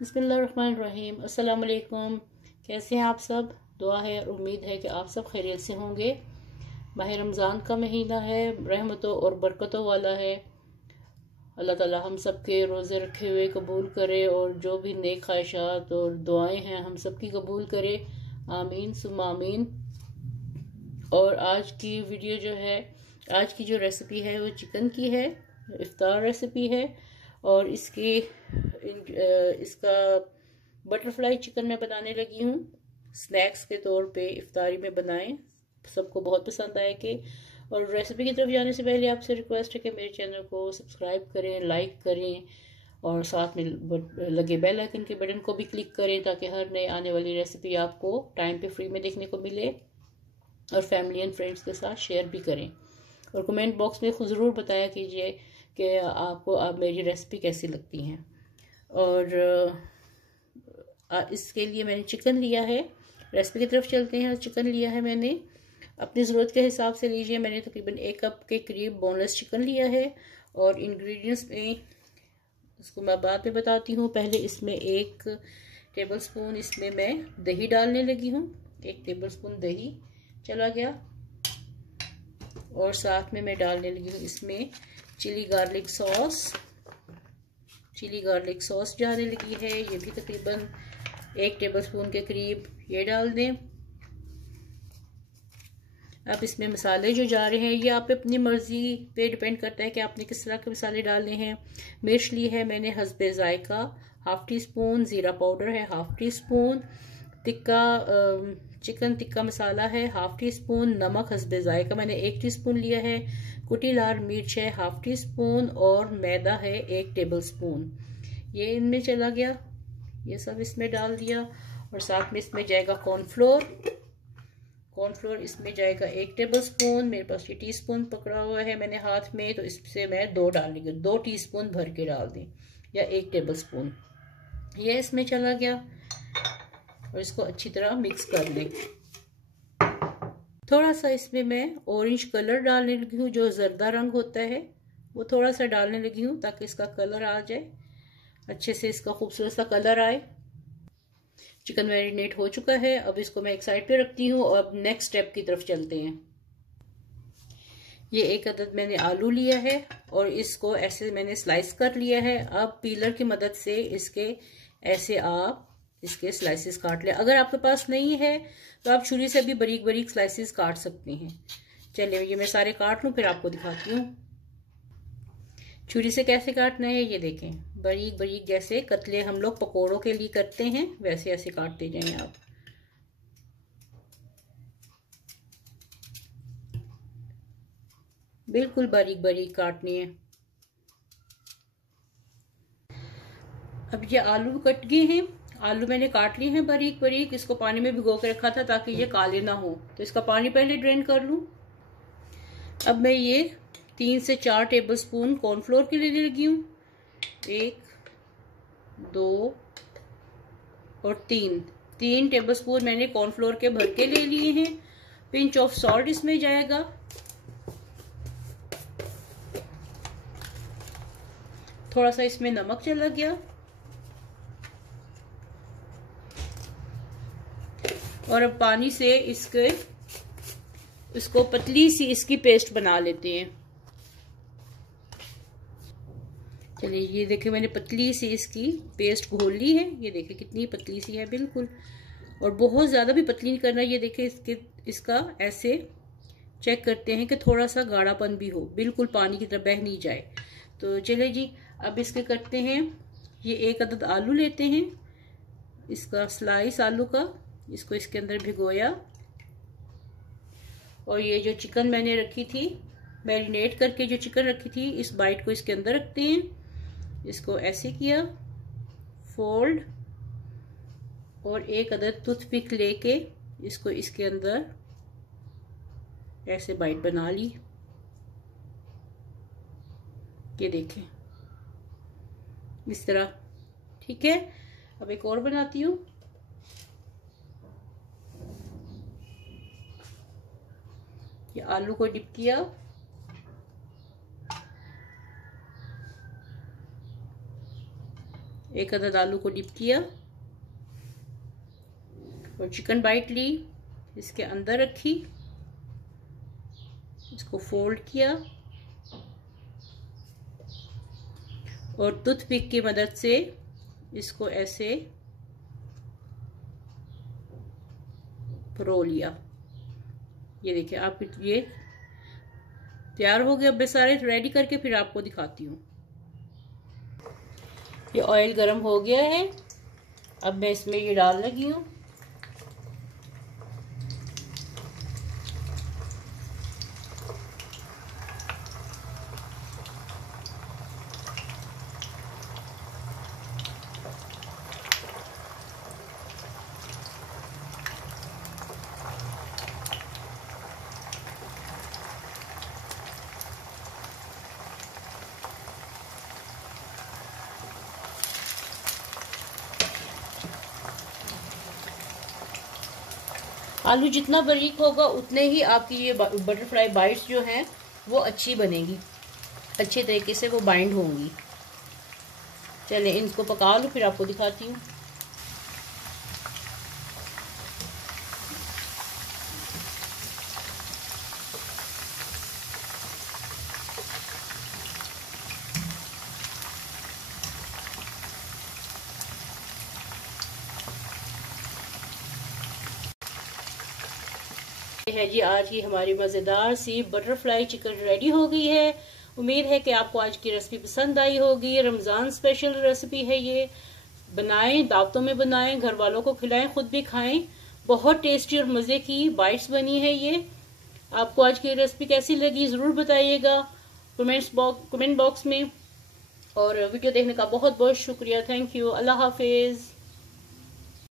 बिस्मिल्लाहिर्रहमानिर्रहीम। अस्सलाम वालेकुम। कैसे हैं आप सब? दुआ है और उम्मीद है कि आप सब खैरियत से होंगे। माह रमज़ान का महीना है, रहमतों और बरकतों वाला है। अल्लाह ताला हम सब के रोज़े रखे हुए कबूल करे और जो भी नेक ख्वाहिशात और दुआएं हैं हम सब की कबूल करे। आमीन सुम्मा आमीन। और आज की वीडियो जो है, आज की जो रेसिपी है वो चिकन की है, इफ्तार रेसिपी है। और इसका बटरफ्लाई चिकन मैं बनाने लगी हूँ। स्नैक्स के तौर पे इफ्तारी में बनाएं, सबको बहुत पसंद आएगी। और रेसिपी की तरफ जाने से पहले आपसे रिक्वेस्ट है कि मेरे चैनल को सब्सक्राइब करें, लाइक करें और साथ में लगे बेल आइकन के बटन को भी क्लिक करें ताकि हर नए आने वाली रेसिपी आपको टाइम पे फ्री में देखने को मिले। और फैमिली एंड फ्रेंड्स के साथ शेयर भी करें। और कमेंट बॉक्स में खुद ज़रूर बताया कीजिए कि आपको मेरी रेसिपी कैसी लगती हैं। और इसके लिए मैंने चिकन लिया है। रेसिपी की तरफ चलते हैं। चिकन लिया है मैंने, अपनी ज़रूरत के हिसाब से लीजिए। मैंने तकरीबन 1 कप के करीब बोनलेस चिकन लिया है। और इंग्रेडिएंट्स में इसको मैं बाद में बताती हूँ। पहले इसमें 1 टेबलस्पून इसमें मैं दही डालने लगी हूँ। 1 टेबलस्पून दही चला गया। और साथ में मैं डालने लगी हूँ इसमें चिली गार्लिक सॉस डालने लगी है। ये भी तकरीबन 1 टेबलस्पून के करीब ये डाल दें। अब इसमें मसाले जो जा रहे हैं ये आप अपनी मर्जी पे डिपेंड करता है कि आपने किस तरह के मसाले डालने हैं। मिर्च ली है मैंने हस्बे जायका 1/2 टीस्पून, ज़ीरा पाउडर है 1/2 टीस्पून, चिकन टिक्का मसाला है 1/2 टीस्पून, नमक हस्बे जायका मैंने 1 टीस्पून लिया है, कुटी लाल मिर्च है 1/2 टीस्पून और मैदा है 1 टेबलस्पून। ये इनमें चला गया, ये सब इसमें डाल दिया। और साथ में इसमें जाएगा कॉर्नफ्लोर इसमें जाएगा 1 टेबलस्पून। मेरे पास ये टीस्पून पकड़ा हुआ है मैंने हाथ में, तो इससे मैं 2 डालेंगे, 2 टीस्पून भर के डाल दें या 1 टेबलस्पून। ये इसमें चला गया और इसको अच्छी तरह मिक्स कर लें। थोड़ा सा इसमें मैं ऑरेंज कलर डालने लगी हूँ, जो जर्दा रंग होता है वो थोड़ा सा डालने लगी हूँ ताकि इसका कलर आ जाए, अच्छे से इसका खूबसूरत सा कलर आए। चिकन मैरिनेट हो चुका है। अब इसको मैं एक साइड पे रखती हूँ और अब नेक्स्ट स्टेप की तरफ चलते हैं। ये 1 अदद मैंने आलू लिया है और इसको ऐसे मैंने स्लाइस कर लिया है। अब पीलर की मदद से ऐसे आप इसके स्लाइसेस काट लें। अगर आपके पास नहीं है तो आप छुरी से भी बारीक बारीक स्लाइसेस काट सकते हैं। चलिए ये मैं सारे काट लूँ फिर आपको दिखाती हूँ छुरी से कैसे काटना है। ये देखें, बारीक बारीक जैसे कतले हम लोग पकोड़ों के लिए करते हैं वैसे ऐसे काटते जाएं आप। बिल्कुल बारीक बारीक काटनी है। अब ये आलू कट गए हैं, आलू मैंने काट लिए हैं बारीक बारीक। इसको पानी में भिगो के रखा था ताकि ये काले ना हो, तो इसका पानी पहले ड्रेन कर लूं। अब मैं ये 3 से 4 टेबलस्पून कॉर्नफ्लोर के लिए लगी हूँ। 1 2 और 3 टेबलस्पून मैंने कॉर्नफ्लोर के भर के ले लिए हैं। पिंच ऑफ सॉल्ट इसमें जाएगा। थोड़ा सा इसमें नमक चला गया। और अब पानी से इसको पतली सी इसकी पेस्ट बना लेते हैं। चलिए ये देखिए मैंने पतली सी इसकी पेस्ट घोल ली है। ये देखिए कितनी पतली सी है बिल्कुल, और बहुत ज़्यादा भी पतली नहीं करना। ये देखिए इसका ऐसे चेक करते हैं कि थोड़ा सा गाढ़ापन भी हो, बिल्कुल पानी की तरह बह नहीं जाए। तो चलिए जी अब इसके करते हैं। ये 1 अदद आलू लेते हैं, इसका स्लाइस आलू का, इसको इसके अंदर भिगोया। और ये जो चिकन मैंने रखी थी मैरिनेट करके, जो चिकन रखी थी, इस बाइट को इसके अंदर रखते हैं। इसको ऐसे किया फोल्ड और 1 अदद टूथपिक लेके इसको इसके अंदर ऐसे बाइट बना ली। ये देखें इस तरह, ठीक है। अब एक और बनाती हूँ। ये आलू को डिप किया, एक अदद आलू को डिप किया और चिकन बाइट ली, इसके अंदर रखी, इसको फोल्ड किया और टूथपिक की मदद से इसको ऐसे रो लिया। ये देखिए आप, ये तैयार हो गया। अब मैं सारे रेडी करके फिर आपको दिखाती हूँ। ये ऑयल गरम हो गया है, अब मैं इसमें ये डाल लगी हूँ। आलू जितना बारीक होगा उतने ही आपकी ये बटरफ्लाई बाइट्स जो हैं वो अच्छी बनेगी, अच्छे तरीके से वो बाइंड होंगी। चलें इनको पका लो, फिर आपको दिखाती हूँ। है जी, आज की हमारी मज़ेदार सी बटरफ्लाई चिकन रेडी हो गई है। उम्मीद है कि आपको आज की रेसिपी पसंद आई होगी। रमज़ान स्पेशल रेसिपी है ये। बनाएं, दावतों में बनाएं, घर वालों को खिलाएं, खुद भी खाएं। बहुत टेस्टी और मज़े की बाइट्स बनी है ये। आपको आज की रेसिपी कैसी लगी ज़रूर बताइएगा कमेंट बॉक्स में। और वीडियो देखने का बहुत बहुत शुक्रिया। Thank you. अल्लाह हाफिज़।